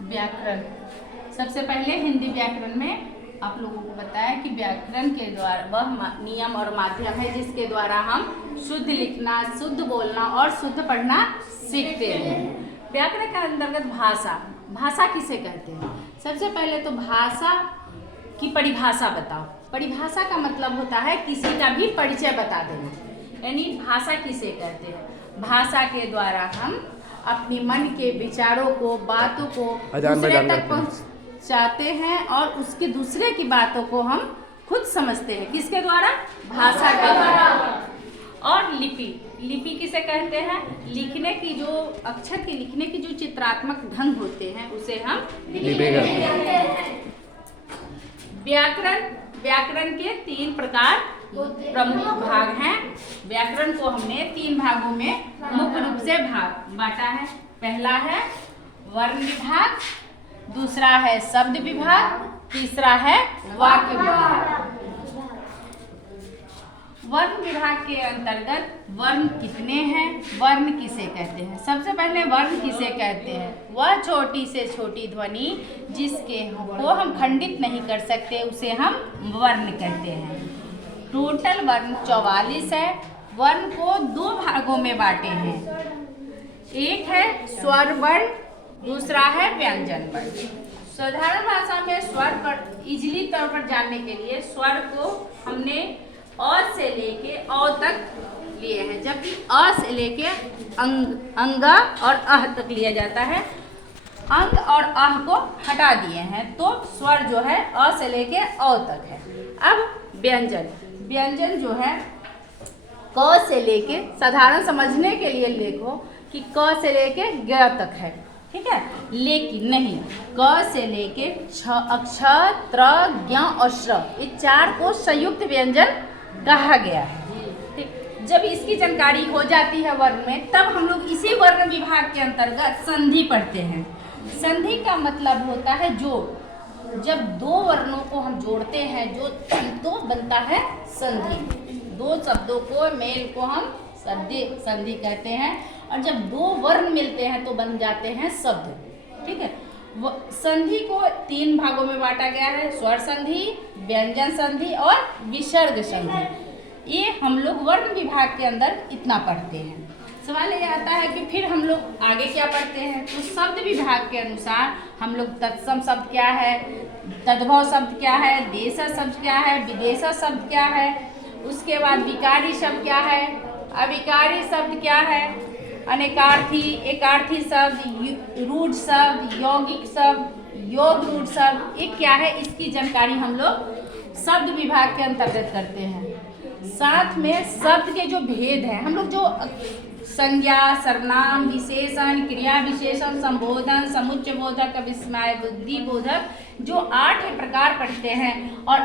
व्याकरण। सबसे पहले हिंदी व्याकरण में आप लोगों को बताया कि व्याकरण के द्वारा वह नियम और माध्यम है जिसके द्वारा हम शुद्ध लिखना, शुद्ध बोलना और शुद्ध पढ़ना सीखते हैं। व्याकरण के अंतर्गत भाषा किसे कहते हैं? सबसे पहले तो भाषा की परिभाषा बताओ। परिभाषा का मतलब होता है किसी का भी परिचय बता देना, यानी भाषा किसे कहते हैं? भाषा के द्वारा हम अपनी मन के विचारों को, बातों को दूसरे तक पहुंचाते हैं और उसके दूसरे की बातों को हम खुद समझते हैं। किसके द्वारा? भाषा के द्वारा। और लिपि किसे कहते हैं? लिखने की जो अक्षर के लिखने की जो चित्रात्मक ढंग होते हैं उसे हम लिपि कहते हैं। व्याकरण के 3 प्रकार प्रमुख भाग हैं। व्याकरण को हमने 3 भागों में मुख्य रूप से बांटा है। पहला है वर्ण विभाग, दूसरा है शब्द विभाग, तीसरा है वाक्य विभाग। वर्ण विभाग के अंतर्गत वर्ण कितने हैं, वर्ण किसे कहते हैं? सबसे पहले वर्ण किसे कहते हैं? वह छोटी से छोटी ध्वनि जिसके को हम खंडित नहीं कर सकते उसे हम वर्ण कहते हैं। टोटल वर्ण 44 है। वर्ण को 2 भागों में बांटे हैं। एक है स्वर वर्ण, दूसरा है व्यंजन वर्ण। साधारण भाषा में स्वर पर इजीली तौर पर जानने के लिए स्वर को हमने अ से लेके अ तक लिए हैं, जबकि अ से लेके अंग और अह तक लिया जाता है। अंग और अह को हटा दिए हैं तो स्वर जो है अ से लेके अ तक है। अब व्यंजन जो है क से लेके, साधारण समझने के लिए लिखो कि क से लेके ग तक है, ठीक है। लेकिन नहीं, क से लेके छ अक्षर, त्र, ज्ञ और श्र, ये 4 को संयुक्त व्यंजन कहा गया है। ठीक, जब इसकी जानकारी हो जाती है वर्ण में, तब हम लोग इसी वर्ण विभाग के अंतर्गत संधि पढ़ते हैं। संधि का मतलब होता है जोड़। जब 2 वर्णों को हम जोड़ते हैं तो बनता है संधि। 2 शब्दों को मेल को हम संधि कहते हैं, और जब 2 वर्ण मिलते हैं तो बन जाते हैं शब्द, ठीक है। संधि को 3 भागों में बांटा गया है: स्वर संधि, व्यंजन संधि और विसर्ग संधि। ये हम लोग वर्ण विभाग के अंदर इतना पढ़ते हैं। सवाल ये आता है कि फिर हम लोग आगे क्या पढ़ते हैं? तो शब्द विभाग के अनुसार हम लोग तत्सम शब्द क्या है, तद्भव शब्द क्या है, देशज शब्द क्या है, विदेशज शब्द क्या है, उसके बाद विकारी शब्द क्या है, अविकारी शब्द क्या है, अनेकार्थी, एकार्थी शब्द, रूढ़ शब्द, यौगिक शब्द, योग रूढ़ शब्द, ये क्या है, इसकी जानकारी हम लोग शब्द विभाग के अंतर्गत करते हैं। साथ में शब्द के जो भेद हैं, हम लोग जो संज्ञा, सर्वनाम, विशेषण, क्रिया विशेषण, संबोधन, समुच्चय बोधक, विस्मय बुद्धि बोधक, जो 8 प्रकार पढ़ते हैं और